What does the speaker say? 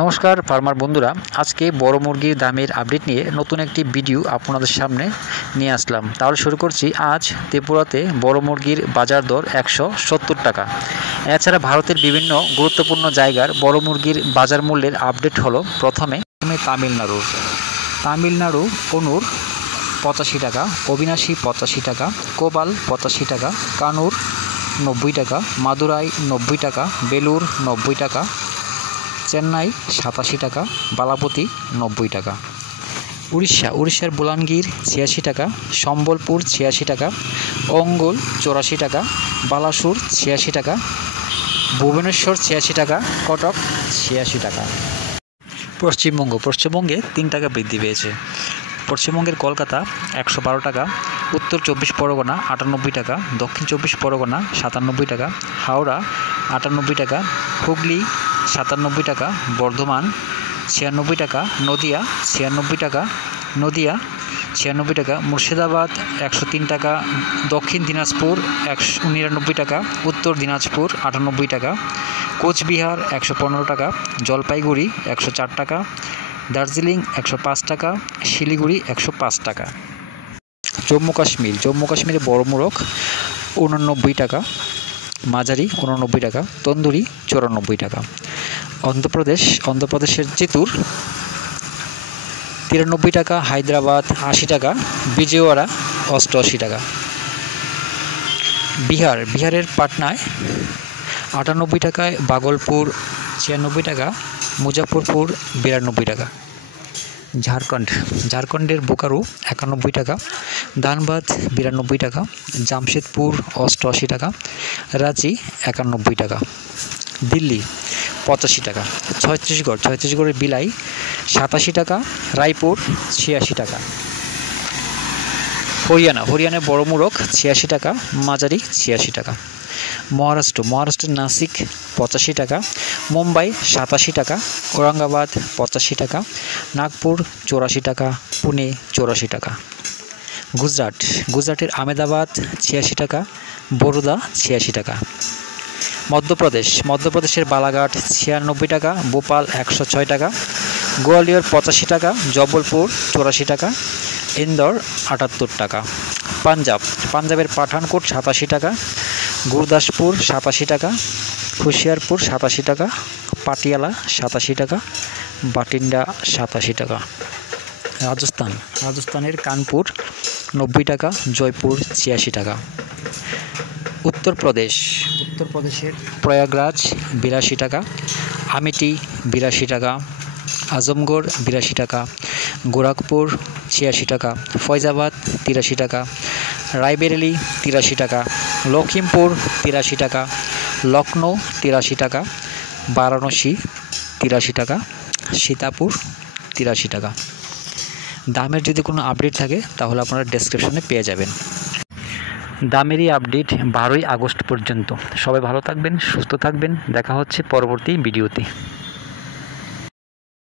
নমস্কার ফার্মার বন্ধুরা, আজকে বড় মুরগির দামের আপডেট নিয়ে নতুন একটি ভিডিও আপনাদের সামনে নিয়ে আসলাম। তাহলে শুরু করছি। আজ ত্রিপুরাতে বড় মুরগির বাজার দর 170 টাকা। এছাড়া ভারতের বিভিন্ন গুরুত্বপূর্ণ জায়গার বড় মুরগির বাজার মূল্যের আপডেট হলো। প্রথমে তামিলনাড়ু পনুর 85 টাকা, অবিনাশী 85 টাকা, কোবাল 85 টাকা, কানুর 90 টাকা, মাদুরাই 90 টাকা, বেলুর 90 টাকা, চেন্নাই 87 টাকা, বালাপতি 90 টাকা। উড়িষ্যার বুলানগীর 86 টাকা, সম্বলপুর 86 টাকা, অঙ্গল 84 টাকা, বালাসুর 86 টাকা, ভুবনেশ্বর 86 টাকা, কটক 86 টাকা। পশ্চিমবঙ্গে 3 টাকা বৃদ্ধি পেয়েছে। পশ্চিমবঙ্গের কলকাতা 112 টাকা, উত্তর 24 পরগনা 98 টাকা, দক্ষিণ 24 পরগনা 97 টাকা, হাওড়া 98 টাকা, হুগলি 97 টাকা, বর্ধমান 96 টাকা, নদিয়া 96 টাকা, মুর্শিদাবাদ 103 টাকা, দক্ষিণ দিনাজপুর 199 টাকা, উত্তর দিনাজপুর 98 টাকা, কোচবিহার 115 টাকা, জলপাইগুড়ি 104 টাকা, দার্জিলিং 105 টাকা, শিলিগুড়ি 105 টাকা। জম্মু কাশ্মীরে বড় মোরগ 89 টাকা, মাঝারি 89 টাকা, তন্দুরি 94 টাকা। অন্ধ্রপ্রদেশের চিত্তুর 93 টাকা, হায়দ্রাবাদ 80 টাকা, বিজয়ওয়াড়া 88 টাকা। বিহারের পাটনায় 98 টাকায়, ভাগলপুর 96 টাকা, মুজাফরপুর 92 টাকা। ঝাড়খণ্ডের বোকারো 91 টাকা, ধানবাদ 92 টাকা, জামশেদপুর 88 টাকা, রাঁচি 91 টাকা। দিল্লি 85 টাকা। ছত্তিশগড়ের বিলাই 87 টাকা, রায়পুর 86 টাকা। হরিয়ানার বড় মোরগ 86 টাকা, মাঝারি 86 টাকা। মহারাষ্ট্রের নাসিক 85 টাকা, মুম্বাই 87 টাকা, ঔরঙ্গাবাদ 85 টাকা, নাগপুর 84 টাকা, পুনে 84 টাকা। গুজরাটের আহমেদাবাদ 86 টাকা, বরোদা 86 টাকা। মধ্যপ্রদেশের বালাঘাট 96 টাকা, ভোপাল 106 টাকা, গোয়ালিয়র 85 টাকা, জবলপুর 84 টাকা, ইন্দোর 78 টাকা। পাঞ্জাবের পাঠানকোট 87 টাকা, গুরদাসপুর 87 টাকা, হুশিয়ারপুর 87 টাকা, পাটিয়ালা 87 টাকা, বাটিন্ডা 87 টাকা। রাজস্থানের কানপুর 90 টাকা, জয়পুর 86 টাকা। উত্তরপ্রদেশের প্রয়াগরাজ 82 টাকা, আমেঠি 82 টাকা, আজমগড় 82 টাকা, গোরখপুর 86 টাকা, ফয়জাবাদ 83 টাকা, রায়বেরেলি 83 টাকা, লখিমপুর 83 টাকা, লখনৌ 83 টাকা, বারাণসী 83 টাকা, সীতাপুর 83 টাকা। দামের যদি কোনো আপডেট থাকে তাহলে আপনারা ডেসক্রিপশনে পেয়ে যাবেন। দামেরই আপডেট 12ই আগস্ট পর্যন্ত। সবাই ভালো থাকবেন, সুস্থ থাকবেন। দেখা হচ্ছে পরবর্তী ভিডিওতে।